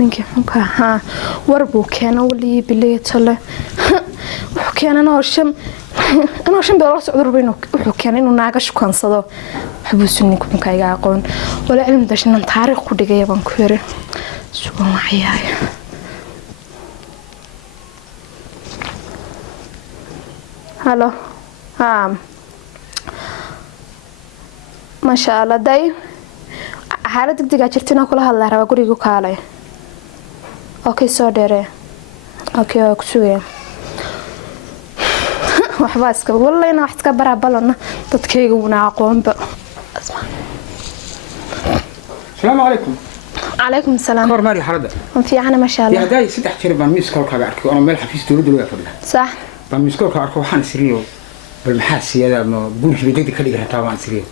ninkii xunka haa warbu keena wali bileetale wuxuu keena anoo shan bilood socdo rubino wuxuu keena inuu naaga shukansado waxbuu sunninku xunka iga aqoon wala cilmi dashan taariikh ku dhigay baan ku yiri sugan waxyaay halo ما شاء الله داي حالة دقيقة جرتنا كلها الله ربا قريقو كالي اوكي سو ديري اوكي كسوية وحباسك والله انا واحد كبرها بلنا تدكيقونا عقوم اسمع السلام عليكم. عليكم السلام. كور ماري حردة في عنا ما شاء الله يا داي سدح جير بان ميسكول كاغا اركي انا مeel xafiis dawladda loo fadhiyo صح baan miiskool ka arko waxaan siriyo bal maxaa siyada ma guurkii degdeg ka dhigay taa waan siriyo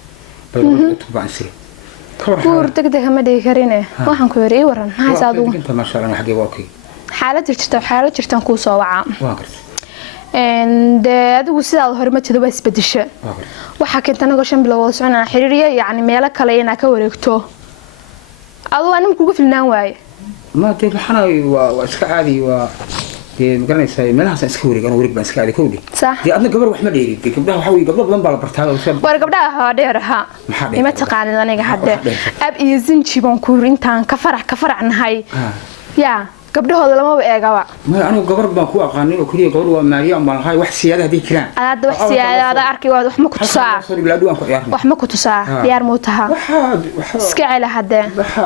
كور دقدق ما دي كرينه waxaan ku yiri waran maxaa saadu inta ma sha Allah xaqi waa okay xaalad jirtan ku soo waca adigu sidaad hormatida waa isbedesha waxa keenta anaga 5 bilood socona xiriiriye yaani meel kale ina ka wareegto adoo aan kugu filnaan waaye ma tii waxana waa iska caadi waa magaranaysaa meelahaas iska wareegan wareeg baan iska caadi koodi dii adna gabar wax ma dheerid gabdhaha waxa way gabdho badan baa la bartaa war gabdhaha dheeraha ima taqaan aniga hadda ab iyo zinji baan ku intaan ka faraxnahay ya gabdhahooda lama eegaba ma anigu gabar baan ku aqaanay oo kaliya gabar waa Maariya ma lahay wax siyaada hadii kiraan aad wax siyaada arkay wax ma ku tusaa wax ma ku tusaa diyaar mo taha iska cila hadda waxa